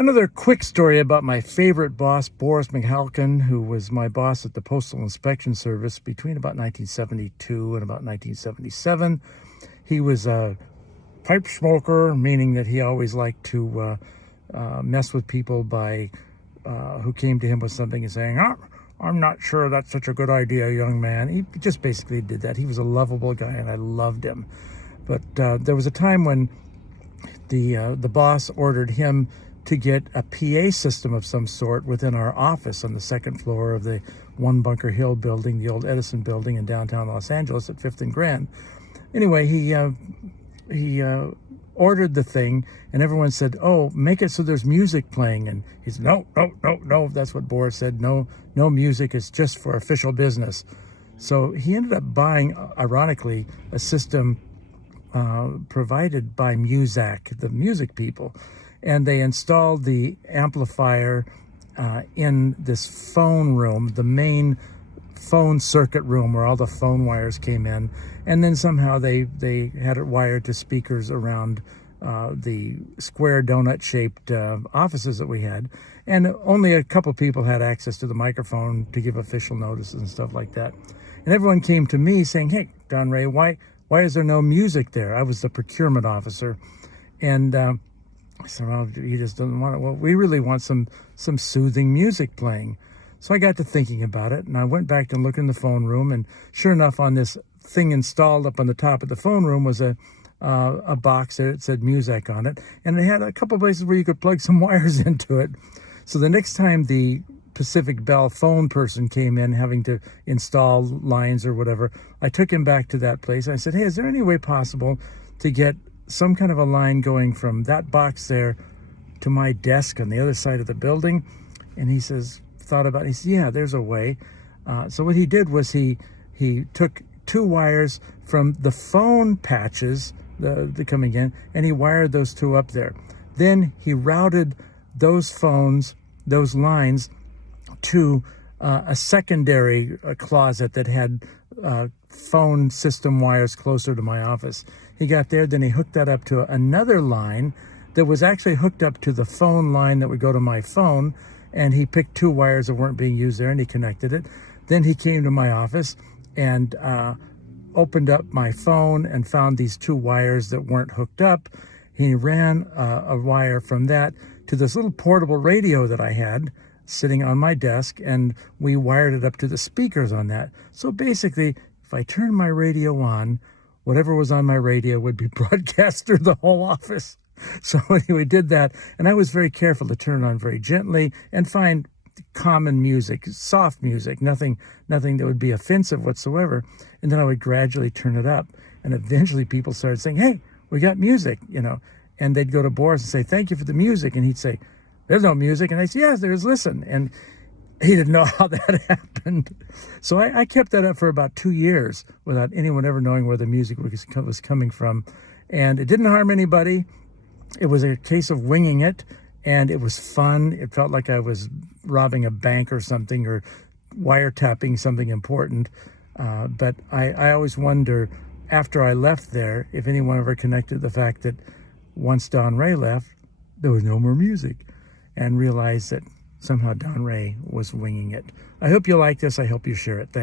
Another quick story about my favorite boss, Boris Mikhalkin, who was my boss at the Postal Inspection Service between about 1972 and about 1977. He was a pipe smoker, meaning that he always liked to mess with people by who came to him with something and saying, "Oh, I'm not sure that's such a good idea, young man." He just basically did that. He was a lovable guy, and I loved him. But there was a time when the boss ordered him to get a PA system of some sort within our office on the second floor of the One Bunker Hill building, the old Edison building in downtown Los Angeles at 5th and Grand. Anyway, he ordered the thing, and everyone said, "Oh, make it so there's music playing." And he said, "No, no, no, no." That's what Boris said. No, no music. It's just for official business. So he ended up buying, ironically, a system provided by Muzak, the music people. And they installed the amplifier in this phone room, the main phone circuit room where all the phone wires came in. And then somehow they had it wired to speakers around the square donut-shaped offices that we had. And only a couple people had access to the microphone to give official notices and stuff like that. And everyone came to me saying, "Hey, Don Ray, why is there no music there?" I was the procurement officer. And I said, "Well, he just doesn't want it." "Well, we really want some soothing music playing." So I got to thinking about it, and I went back to look in the phone room, and sure enough, on this thing installed up on the top of the phone room was a box there that said Muzak on it, and it had a couple of places where you could plug some wires into it. So the next time the Pacific Bell phone person came in having to install lines or whatever, I took him back to that place. I said, "Hey, is there any way possible to get some kind of a line going from that box there to my desk on the other side of the building?" And he thought about it. He said, "Yeah, there's a way." So what he did was he took two wires from the phone patches, the coming in, and he wired those two up there. Then he routed those lines to a secondary closet that had phone system wires closer to my office. He got there, then he hooked that up to another line that was actually hooked up to the phone line that would go to my phone, and he picked two wires that weren't being used there, and he connected it. Then he came to my office and opened up my phone and found these two wires that weren't hooked up. He ran a wire from that to this little portable radio that I had sitting on my desk, and we wired it up to the speakers on that. So basically, if I turned my radio on, whatever was on my radio would be broadcast through the whole office. So anyway, did that, and I was very careful to turn it on very gently and find common music, soft music, nothing that would be offensive whatsoever. And then I would gradually turn it up, and eventually people started saying, "Hey, we got music," and they'd go to Boris and say, "Thank you for the music," and he'd say, "There's no music," and I'd say, "Yes, there's, listen." And he didn't know how that happened. So I kept that up for about 2 years without anyone ever knowing where the music was coming from. And it didn't harm anybody. It was a case of winging it, and it was fun. It felt like I was robbing a bank or something, or wiretapping something important. But I always wonder, after I left there, if anyone ever connected the fact that once Don Ray left, there was no more music, and realized that somehow Don Ray was winging it. I hope you like this. I hope you share it. Thanks.